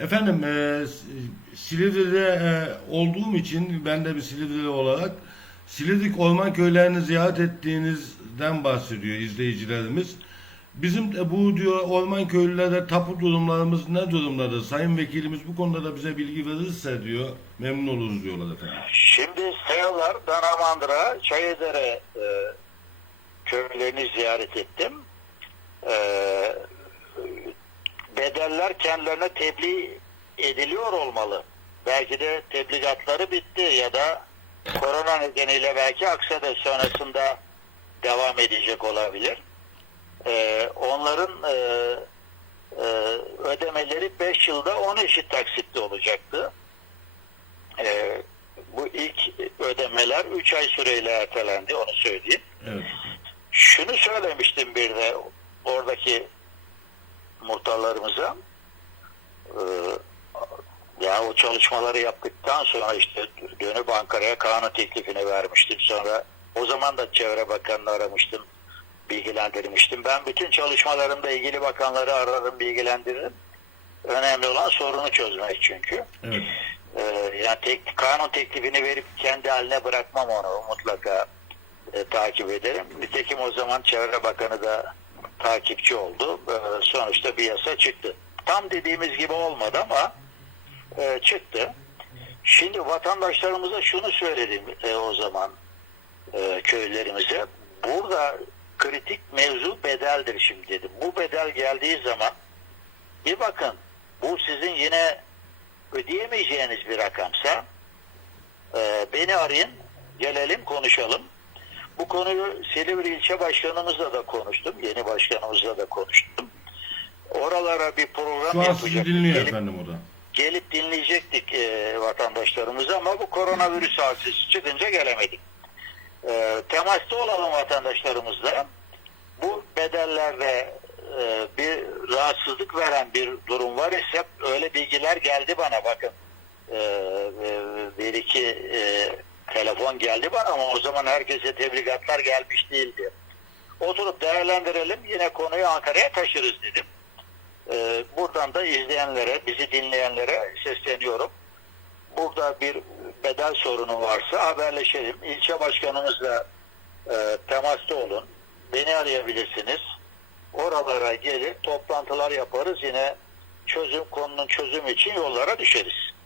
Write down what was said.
Efendim e, Silivri'de e, olduğum için ben de bir Silivri'li olarak Silivrik orman köylerini ziyaret ettiğinizden bahsediyor izleyicilerimiz. Bizim de bu diyor orman köylülerde tapu durumlarımız ne durumdadır? Sayın vekilimiz bu konuda da bize bilgi verirse diyor memnun oluruz diyorlar efendim. Şimdi Sayalar, Danamandıra, Çayedere e, köylerini ziyaret ettim. E, bedeller kendilerine tebliğ ediliyor olmalı. Belki de tebligatları bitti ya da korona nedeniyle belki aksadı sonrasında devam edecek olabilir. E, onların e, e, ödemeleri 5 yılda 10 eşit taksitle olacaktı. Ee, bu ilk ödemeler 3 ay süreyle ertelendi onu söyleyeyim. Evet. Şunu söylemiştim bir de oradaki muhtarlarımıza. Ee, ya o çalışmaları yaptıktan sonra işte dönüp Ankara'ya kanun teklifini vermiştim. Sonra o zaman da Çevre Bakanı'nı aramıştım. Bilgilendirmiştim. Ben bütün çalışmalarımda ilgili bakanları ararım, bilgilendiririm. Önemli olan sorunu çözmek çünkü. Evet. Ee, yani tek, kanun teklifini verip kendi haline bırakmam onu mutlaka e, takip ederim. Nitekim o zaman Çevre Bakanı da takipçi oldu. Ee, sonuçta bir yasa çıktı. Tam dediğimiz gibi olmadı ama e, çıktı. Şimdi vatandaşlarımıza şunu söyledim e, o zaman e, köylerimize. Burada kritik mevzu bedeldir şimdi dedim. Bu bedel geldiği zaman bir bakın bu sizin yine ödeyemeyeceğiniz bir rakamsa beni arayın, gelelim konuşalım. Bu konuyu Silivri ilçe başkanımızla da konuştum, yeni başkanımızla da konuştum. Oralara bir program Şu an sizi yapacaktık. dinliyor Gelip- efendim o da. gelip dinleyecektik e, vatandaşlarımızı ama bu koronavirüs hadisesi çıkınca gelemedik. E, temasta olalım vatandaşlarımızla. Bu bedellerde e, bir rahatsızlık veren bir durum var ise öyle bilgiler geldi bana bakın. E, e, bir iki e, telefon geldi bana ama o zaman herkese tebligatlar gelmiş değildi. Oturup değerlendirelim yine konuyu Ankara'ya taşırız dedim. Ee, buradan da izleyenlere, bizi dinleyenlere sesleniyorum. Burada bir bedel sorunu varsa haberleşelim. İlçe başkanımızla e, temasta olun. Beni arayabilirsiniz. Oralara gelip toplantılar yaparız. Yine çözüm konunun çözümü için yollara düşeriz.